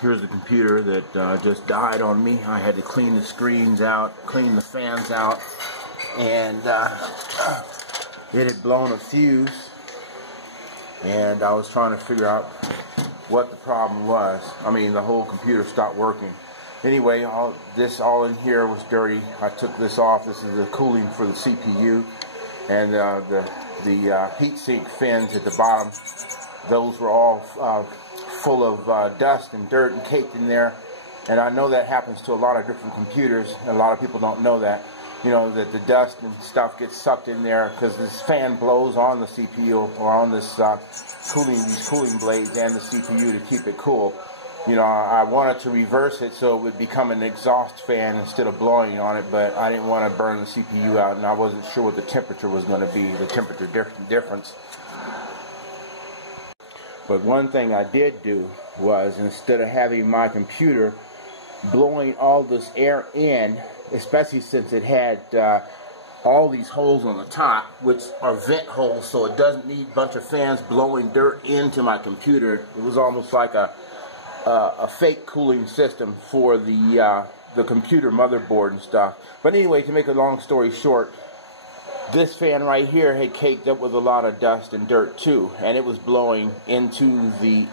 Here's the computer that just died on me. I had to clean the screens out, clean the fans out, and it had blown a fuse, and I was trying to figure out what the problem was. I mean, the whole computer stopped working. Anyway, all in here was dirty. I took this off. This is the cooling for the CPU, and the heatsink fins at the bottom, those were all full of dust and dirt and caked in there. And I know that happens to a lot of different computers, and a lot of people don't know that. You know, that the dust and stuff gets sucked in there because this fan blows on the CPU or on this these cooling blades and the CPU to keep it cool. You know, I wanted to reverse it so it would become an exhaust fan instead of blowing on it, but I didn't want to burn the CPU out, and I wasn't sure what the temperature was going to be, the temperature difference. But one thing I did do was, instead of having my computer blowing all this air in, especially since it had all these holes on the top, which are vent holes, so it doesn't need a bunch of fans blowing dirt into my computer. It was almost like a fake cooling system for the computer motherboard and stuff. But anyway, to make a long story short, this fan right here had caked up with a lot of dust and dirt too, and it was blowing into the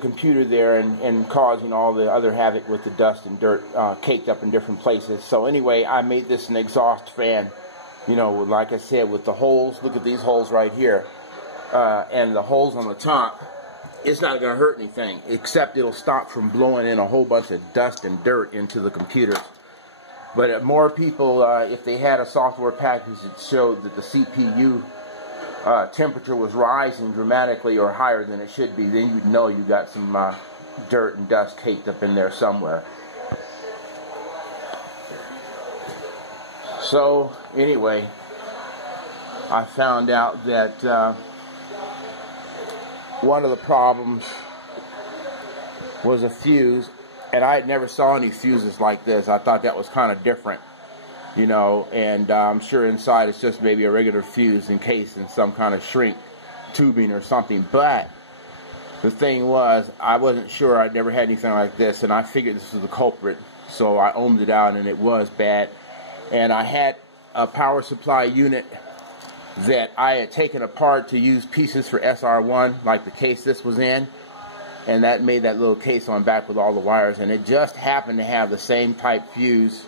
computer there and causing all the other havoc with the dust and dirt caked up in different places. So anyway, I made this an exhaust fan, you know, like I said, with the holes. Look at these holes right here, and the holes on the top. It's not going to hurt anything, except it'll stop from blowing in a whole bunch of dust and dirt into the computer. But more people, if they had a software package that showed that the CPU temperature was rising dramatically or higher than it should be, then you'd know you got some dirt and dust caked up in there somewhere. So anyway, I found out that one of the problems was a fuse, and I had never saw any fuses like this. I thought that was kind of different, you know, and I'm sure inside it's just maybe a regular fuse encased in some kind of shrink tubing or something. But the thing was, I wasn't sure. I'd never had anything like this, and I figured this was the culprit, so I ohmed it out, and it was bad. And I had a power supply unit that I had taken apart to use pieces for SR1, like the case this was in, and that made that little case on back with all the wires, and it just happened to have the same type fuse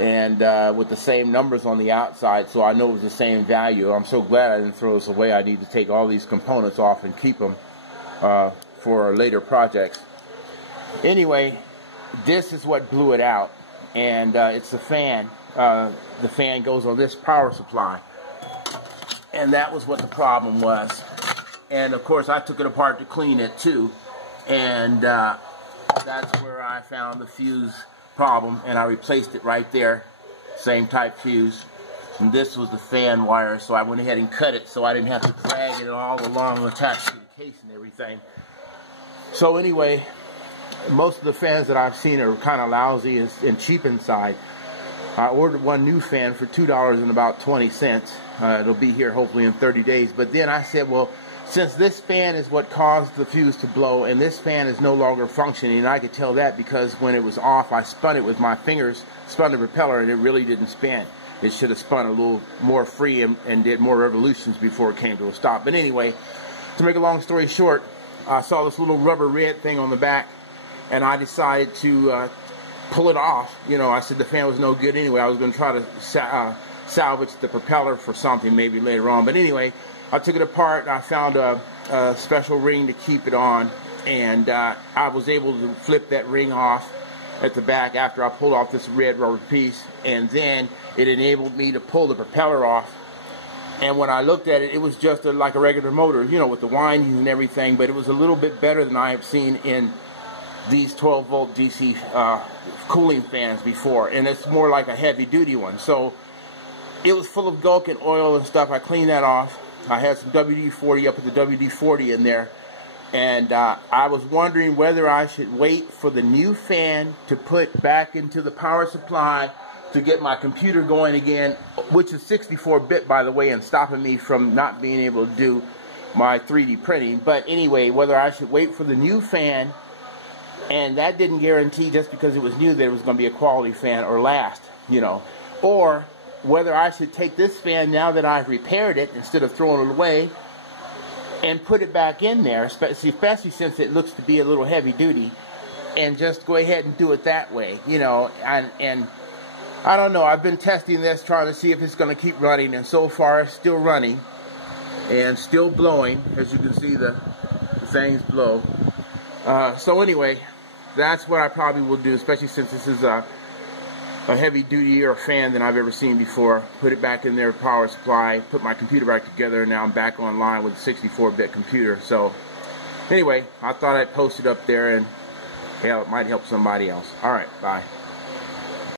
and with the same numbers on the outside, so I know it was the same value. I'm so glad I didn't throw this away. I need to take all these components off and keep them for later projects. Anyway, this is what blew it out, and it's the fan. The fan goes on this power supply. And that was what the problem was. And of course I took it apart to clean it too. And that's where I found the fuse problem, and I replaced it right there. Same type fuse. And this was the fan wire, so I went ahead and cut it so I didn't have to drag it all along attached to the case and everything. So anyway, most of the fans that I've seen are kind of lousy and cheap inside. I ordered one new fan for $2 and about 20 cents. It'll be here hopefully in 30 days. But then I said, well, since this fan is what caused the fuse to blow, and this fan is no longer functioning, and I could tell that because when it was off, I spun it with my fingers, spun the propeller, and it really didn't spin. It should have spun a little more free and did more revolutions before it came to a stop. But anyway, to make a long story short, I saw this little rubber red thing on the back, and I decided to pull it off. You know, I said the fan was no good anyway. I was going to try to salvage the propeller for something maybe later on. But anyway, I took it apart and I found a special ring to keep it on, and I was able to flip that ring off at the back after I pulled off this red rubber piece, and then it enabled me to pull the propeller off. And when I looked at it, it was just like a regular motor, you know, with the windings and everything, but it was a little bit better than I have seen in these 12-volt DC cooling fans before, and it's more like a heavy-duty one. So it was full of gunk and oil and stuff. I cleaned that off. I had some WD-40 up at the WD-40 in there, and I was wondering whether I should wait for the new fan to put back into the power supply to get my computer going again, which is 64-bit, by the way, and stopping me from not being able to do my 3D printing. But anyway, whether I should wait for the new fan, and that didn't guarantee just because it was new that it was going to be a quality fan or last, you know, or whether I should take this fan now that I've repaired it instead of throwing it away and put it back in there, especially since it looks to be a little heavy duty, and just go ahead and do it that way, you know. And I don't know, I've been testing this, trying to see if it's going to keep running, and so far it's still running and still blowing. As you can see, the things blow. So anyway, that's what I probably will do, especially since this is a heavy dutier fan than I've ever seen before. Put it back in their power supply, put my computer back together, and now I'm back online with a 64-bit computer. So anyway, I thought I'd post it up there, and hell, it might help somebody else. Alright, bye.